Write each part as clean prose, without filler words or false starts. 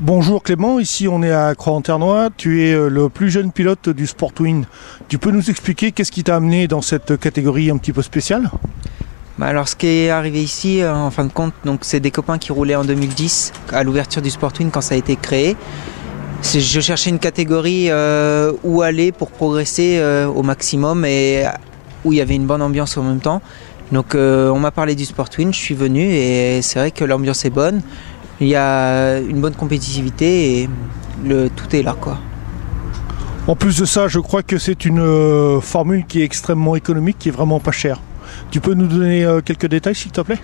Bonjour Clément, ici on est à Croix-en-Ternois, tu es le plus jeune pilote du Sportwing. Tu peux nous expliquer qu'est-ce qui t'a amené dans cette catégorie un petit peu spéciale? Alors ce qui est arrivé ici, en fin de compte, c'est des copains qui roulaient en 2010 à l'ouverture du Sportwing quand ça a été créé. Je cherchais une catégorie où aller pour progresser au maximum et où il y avait une bonne ambiance en même temps. Donc on m'a parlé du Sportwing, je suis venu et c'est vrai que l'ambiance est bonne. Il y a une bonne compétitivité et tout est là, quoi. En plus de ça, je crois que c'est une formule qui est extrêmement économique, qui est vraiment pas chère. Tu peux nous donner quelques détails s'il te plaît?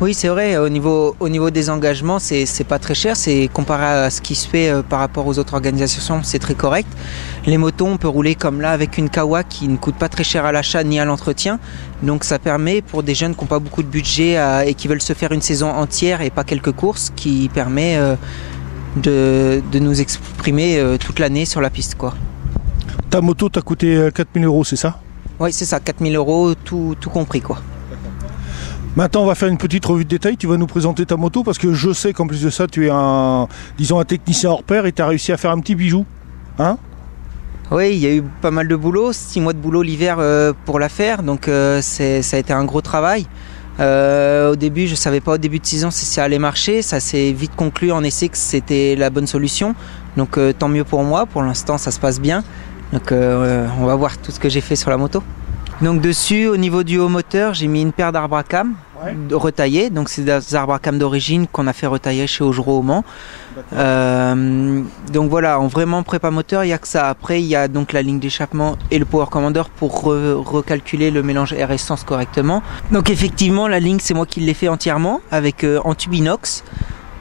Oui, c'est vrai, au niveau des engagements, c'est pas très cher. C'est comparé à ce qui se fait par rapport aux autres organisations, c'est très correct. Les motos, on peut rouler comme là avec une Kawa qui ne coûte pas très cher à l'achat ni à l'entretien. Donc ça permet pour des jeunes qui n'ont pas beaucoup de budget et qui veulent se faire une saison entière et pas quelques courses, qui permet de nous exprimer toute l'année sur la piste, quoi. Ta moto t'a coûté 4000 €, c'est ça? Oui, c'est ça, 4000 €, tout compris, quoi. Maintenant, on va faire une petite revue de détail. Tu vas nous présenter ta moto parce que je sais qu'en plus de ça, tu es un technicien hors pair et tu as réussi à faire un petit bijou. Hein? Oui, il y a eu pas mal de boulot, 6 mois de boulot l'hiver pour la faire, donc ça a été un gros travail. Au début, je ne savais pas au début de saison si ça allait marcher, ça s'est vite conclu en essai que c'était la bonne solution, donc tant mieux pour moi, pour l'instant ça se passe bien, donc on va voir tout ce que j'ai fait sur la moto. Donc dessus, au niveau du haut moteur, j'ai mis une paire d'arbres à cam retaillés. Donc c'est des arbres à cam d'origine qu'on a fait retailler chez Augereau au Mans. Donc voilà, en vraiment prépa moteur, il n'y a que ça. Après, il y a donc la ligne d'échappement et le Power Commander pour recalculer le mélange air essence correctement. Donc effectivement, la ligne, c'est moi qui l'ai fait entièrement avec en tube inox.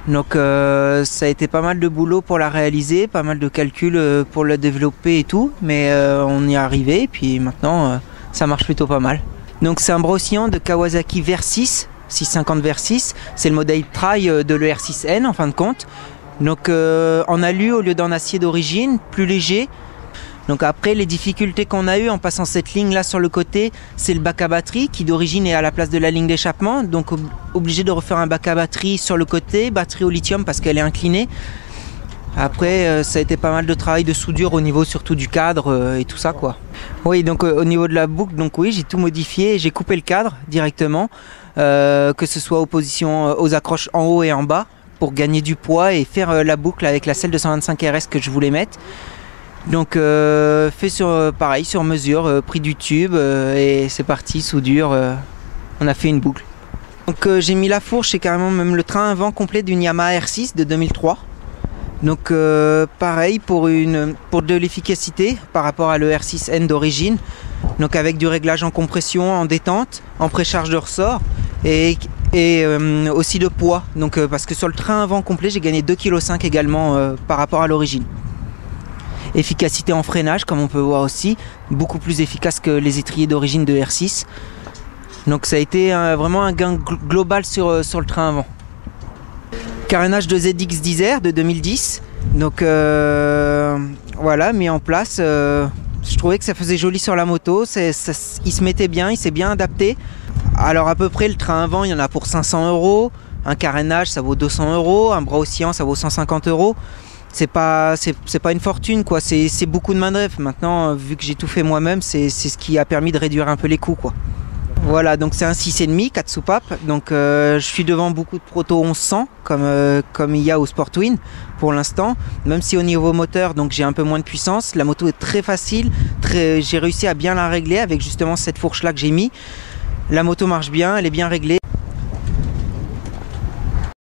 Donc ça a été pas mal de boulot pour la réaliser, pas mal de calculs pour la développer et tout. Mais on y est arrivé et puis maintenant... ça marche plutôt pas mal. Donc c'est un bras oscillant de Kawasaki Versys, 650 Versys. C'est le modèle trail de l'ER6N en fin de compte. Donc en alu au lieu d'en acier d'origine, plus léger. Donc après les difficultés qu'on a eues en passant cette ligne là sur le côté, c'est le bac à batterie qui d'origine est à la place de la ligne d'échappement. Donc obligé de refaire un bac à batterie sur le côté, batterie au lithium parce qu'elle est inclinée. Après, ça a été pas mal de travail de soudure au niveau surtout du cadre et tout ça, quoi. Oui, donc au niveau de la boucle, donc oui, j'ai tout modifié, j'ai coupé le cadre directement, que ce soit aux accroches en haut et en bas, pour gagner du poids et faire la boucle avec la selle 225 RS que je voulais mettre. Donc fait pareil, sur mesure, pris du tube et c'est parti, soudure, on a fait une boucle. Donc j'ai mis la fourche et carrément même le train à vent complet d'une Yamaha R6 de 2003. Donc pareil pour de l'efficacité par rapport à le R6N d'origine, donc avec du réglage en compression, en détente, en précharge de ressort et aussi de poids, donc parce que sur le train avant complet j'ai gagné 2,5 kg également par rapport à l'origine. Efficacité en freinage comme on peut voir aussi, beaucoup plus efficace que les étriers d'origine de R6. Donc ça a été vraiment un gain global sur le train avant. Carénage de ZX10R de 2010, donc voilà, mis en place. Je trouvais que ça faisait joli sur la moto, il se mettait bien, il s'est bien adapté. Alors à peu près le train avant, il y en a pour 500 €, un carénage ça vaut 200 €, un bras oscillant ça vaut 150 €. C'est pas une fortune, quoi, c'est beaucoup de manœuvres. Maintenant, vu que j'ai tout fait moi-même, c'est ce qui a permis de réduire un peu les coûts, quoi. Voilà, donc c'est un 6,5, 4 soupapes. Donc je suis devant beaucoup de proto 1100 comme il y a au Sportwing pour l'instant. Même si au niveau moteur, donc j'ai un peu moins de puissance. La moto est très facile, j'ai réussi à bien la régler avec justement cette fourche là que j'ai mis. La moto marche bien, elle est bien réglée.